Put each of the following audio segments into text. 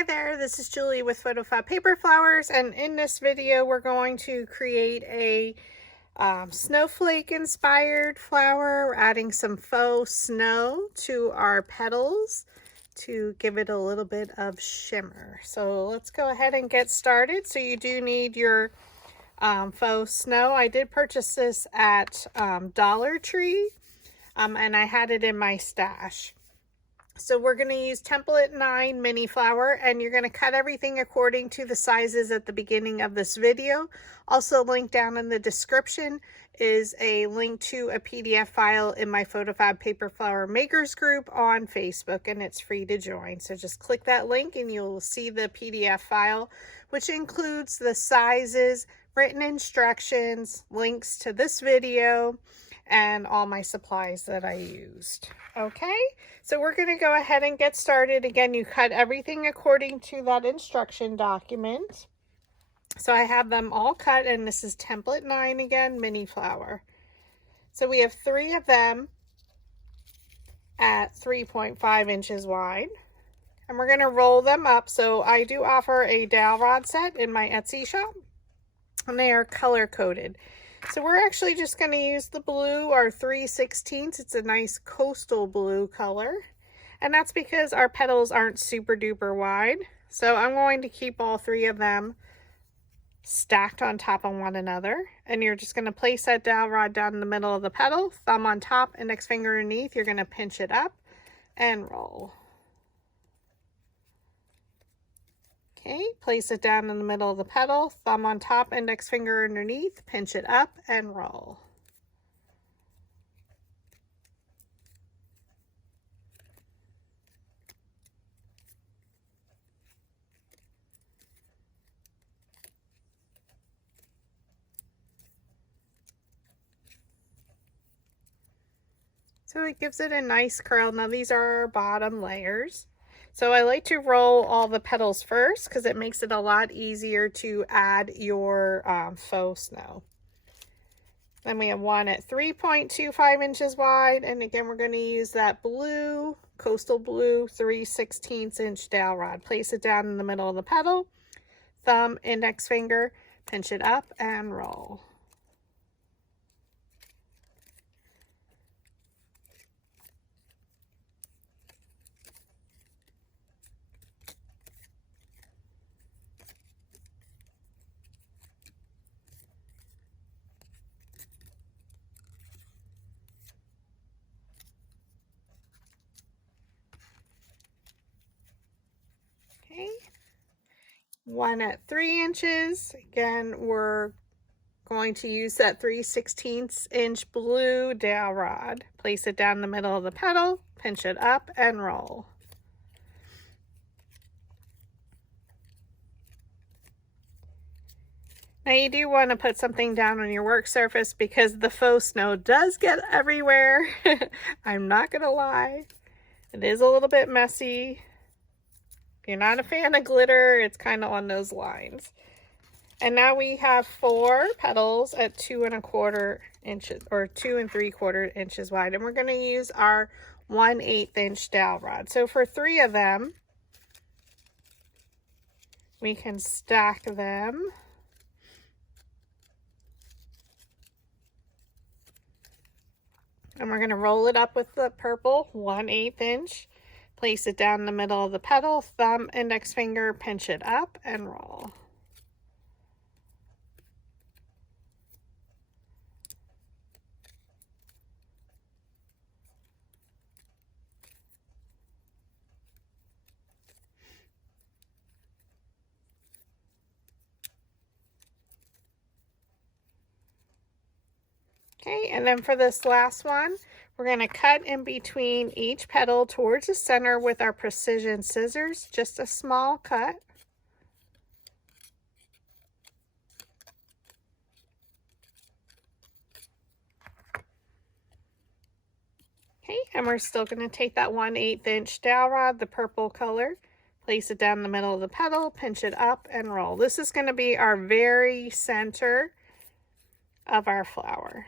Hi there, this is Julie with PhotoFabPaperFlowers, and in this video we're going to create a snowflake inspired flower. We're adding some faux snow to our petals to give it a little bit of shimmer. So let's go ahead and get started. So you do need your faux snow. I did purchase this at Dollar Tree and I had it in my stash. So we're going to use template 9 mini flower, and you're going to cut everything according to the sizes at the beginning of this video. Also linked down in the description is a link to a PDF file in my PhotoFab Paper Flower Makers group on Facebook, and it's free to join. So just click that link and you'll see the PDF file, which includes the sizes, written instructions, links to this video, and all my supplies that I used. Okay, so we're going to go ahead and get started. Again, you cut everything according to that instruction document. So I have them all cut, and this is template 9 again, mini flower. So we have 3 of them at 3.5 inches wide, and we're going to roll them up. So I do offer a dowel rod set in my Etsy shop, and they are color coded. So we're actually just going to use the blue, our 3/16. It's a nice coastal blue color. And that's because our petals aren't super duper wide. So I'm going to keep all 3 of them stacked on top of one another. And you're just going to place that dowel rod down in the middle of the petal, thumb on top, index finger underneath. You're going to pinch it up and roll. Okay, place it down in the middle of the petal, thumb on top, index finger underneath, pinch it up and roll. So it gives it a nice curl. Now these are our bottom layers. So I like to roll all the petals first because it makes it a lot easier to add your faux snow. Then we have one at 3.25 inches wide, and again we're going to use that blue, coastal blue 3/16 inch dowel rod. Place it down in the middle of the petal, thumb, index finger, pinch it up and roll. Okay, one at 3 inches. Again, we're going to use that 3/16 inch blue dowel rod. Place it down in the middle of the petal, pinch it up and roll. Now you do want to put something down on your work surface because the faux snow does get everywhere. I'm not going to lie. It is a little bit messy. If you're not a fan of glitter, it's kind of on those lines. And now we have 4 petals at 2 1/4 inches or 2 3/4 inches wide. And we're going to use our 1/8 inch dowel rod. So for 3 of them, we can stack them. And we're going to roll it up with the purple 1/8 inch. Place it down in the middle of the petal, thumb, index finger, pinch it up and roll. Okay, and then for this last one, we're going to cut in between each petal towards the center with our precision scissors, just a small cut. Okay, and we're still going to take that 1/8 inch dowel rod, the purple color, place it down in the middle of the petal, pinch it up and roll. This is going to be our very center of our flower.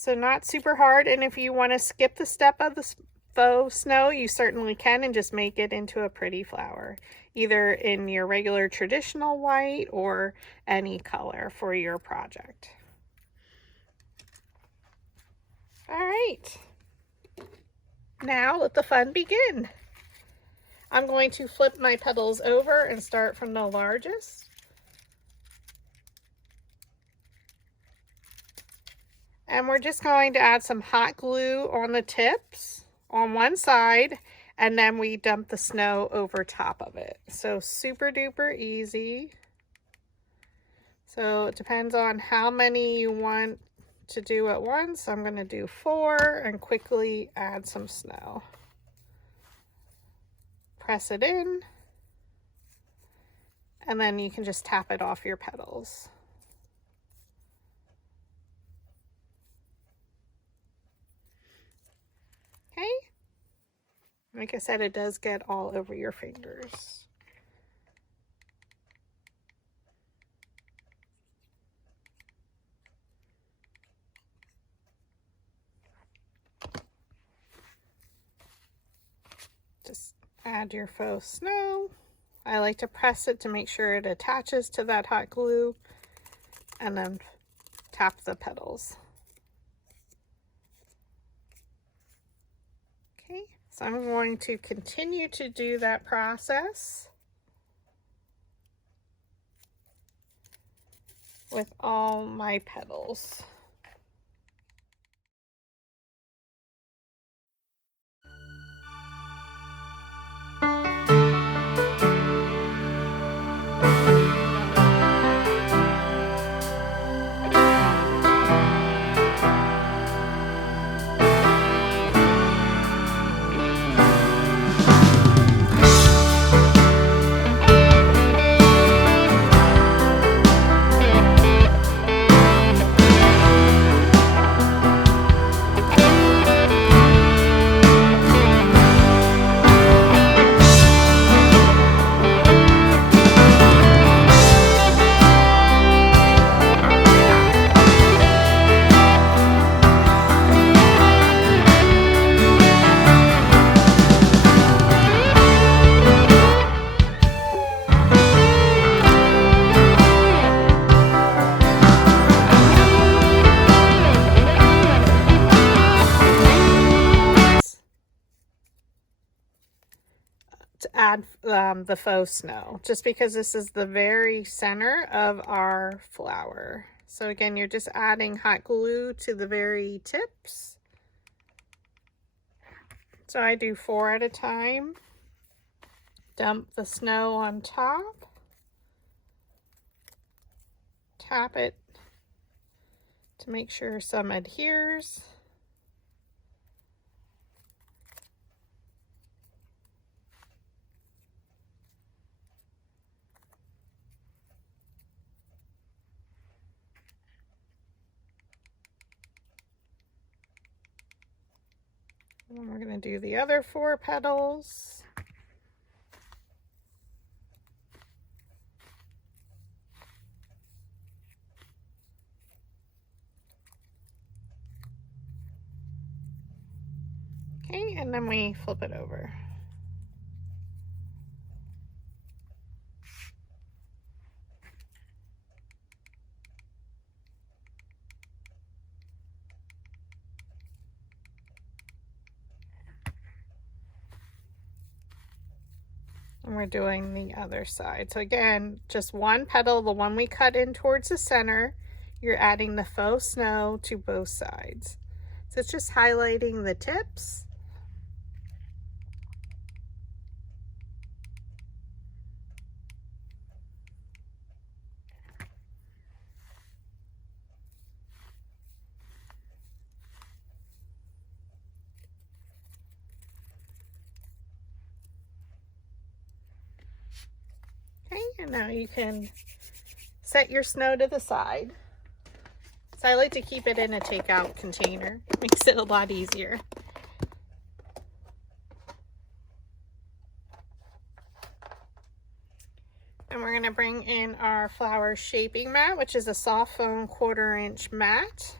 So not super hard, and if you want to skip the step of the faux snow, you certainly can, and just make it into a pretty flower, either in your regular traditional white or any color for your project. All right, now let the fun begin. I'm going to flip my petals over and start from the largest. And we're just going to add some hot glue on the tips on one side, and then we dump the snow over top of it. So super duper easy. So it depends on how many you want to do at once. I'm going to do 4 and quickly add some snow. Press it in, and then you can just tap it off your petals. Okay, like I said, it does get all over your fingers. Just add your faux snow. I like to press it to make sure it attaches to that hot glue, and then tap the petals. Okay, so I'm going to continue to do that process with all my petals. To add the faux snow, just because this is the very center of our flower. So again, you're just adding hot glue to the very tips. So I do 4 at a time. Dump the snow on top. Tap it to make sure some adheres. And we're going to do the other 4 petals. Okay, and then we flip it over. And we're doing the other side. So again, just one petal, the one we cut in towards the center, you're adding the faux snow to both sides. So it's just highlighting the tips. Okay, and now you can set your snow to the side. So I like to keep it in a takeout container. It makes it a lot easier. And we're going to bring in our flower shaping mat, which is a soft foam 1/4 inch mat.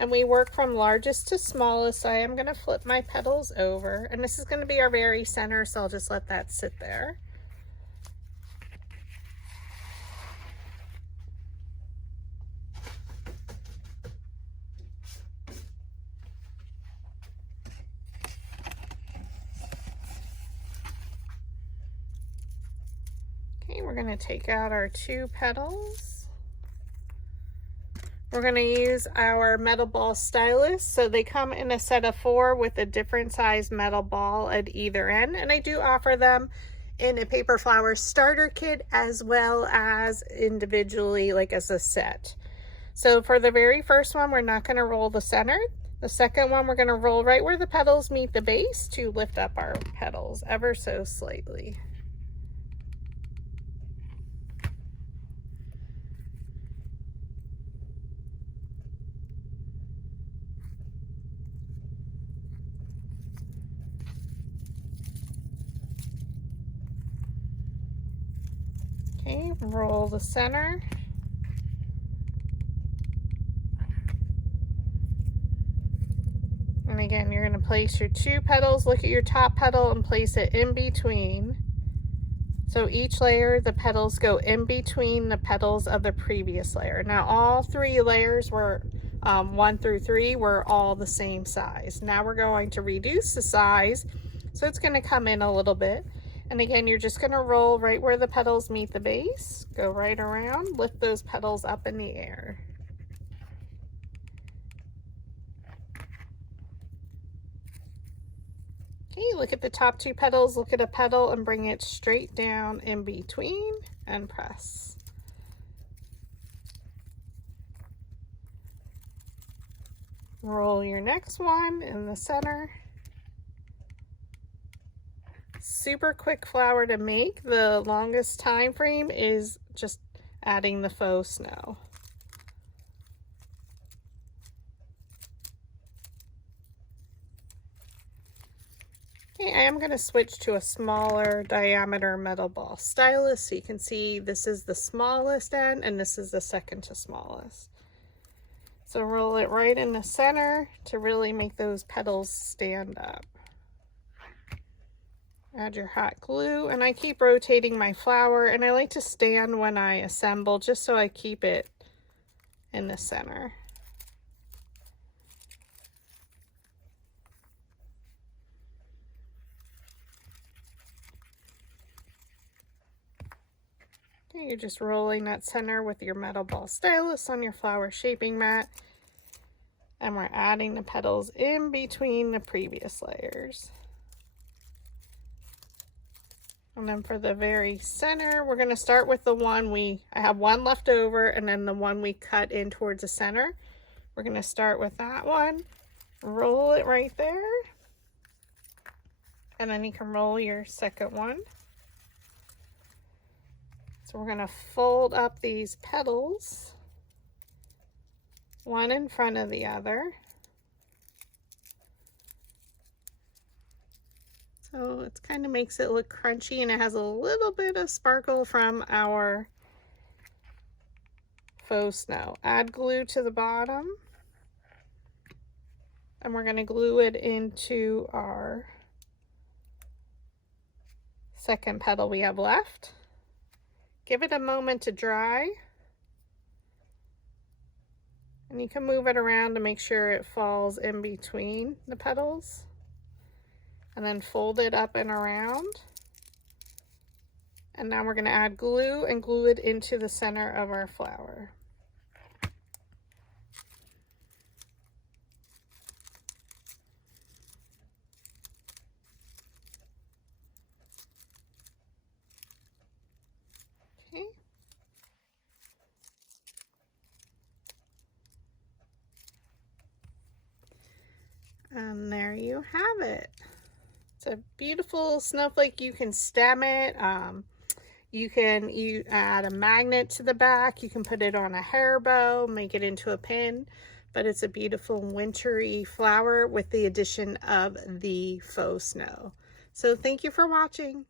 And we work from largest to smallest, so I am going to flip my petals over. And this is going to be our very center, so I'll just let that sit there. Okay, we're going to take out our 2 petals. We're going to use our metal ball stylus. So they come in a set of 4 with a different size metal ball at either end. And I do offer them in a paper flower starter kit as well as individually, like as a set. So for the very first one, we're not going to roll the center. The second one, we're going to roll right where the petals meet the base to lift up our petals ever so slightly. Okay, roll the center. And again, you're going to place your 2 petals, look at your top petal and place it in between. So each layer, the petals go in between the petals of the previous layer. Now all 3 layers were 1 through 3 were all the same size. Now we're going to reduce the size, so it's going to come in a little bit. And again, you're just going to roll right where the petals meet the base, go right around, lift those petals up in the air. Okay, look at the top 2 petals, look at a petal and bring it straight down in between and press. Roll your next one in the center. Super quick flower to make. The longest time frame is just adding the faux snow. Okay, I am going to switch to a smaller diameter metal ball stylus so you can see this is the smallest end and this is the second to smallest. So roll it right in the center to really make those petals stand up. Add your hot glue, and I keep rotating my flower, and I like to stand when I assemble just so I keep it in the center. Okay, you're just rolling that center with your metal ball stylus on your flower shaping mat, and we're adding the petals in between the previous layers. And then for the very center, we're going to start with the one I have 1 left over, and then the one we cut in towards the center. We're going to start with that one, roll it right there, and then you can roll your second one. So we're going to fold up these petals, one in front of the other. So it kind of makes it look crunchy, and it has a little bit of sparkle from our faux snow. Add glue to the bottom, and we're going to glue it into our second petal we have left. Give it a moment to dry, and you can move it around to make sure it falls in between the petals. And then fold it up and around. And now we're going to add glue and glue it into the center of our flower. Okay. And there you have it. It's a beautiful snowflake. You can stem it. You can add a magnet to the back. You can put it on a hair bow, make it into a pin. But it's a beautiful wintry flower with the addition of the faux snow. So thank you for watching.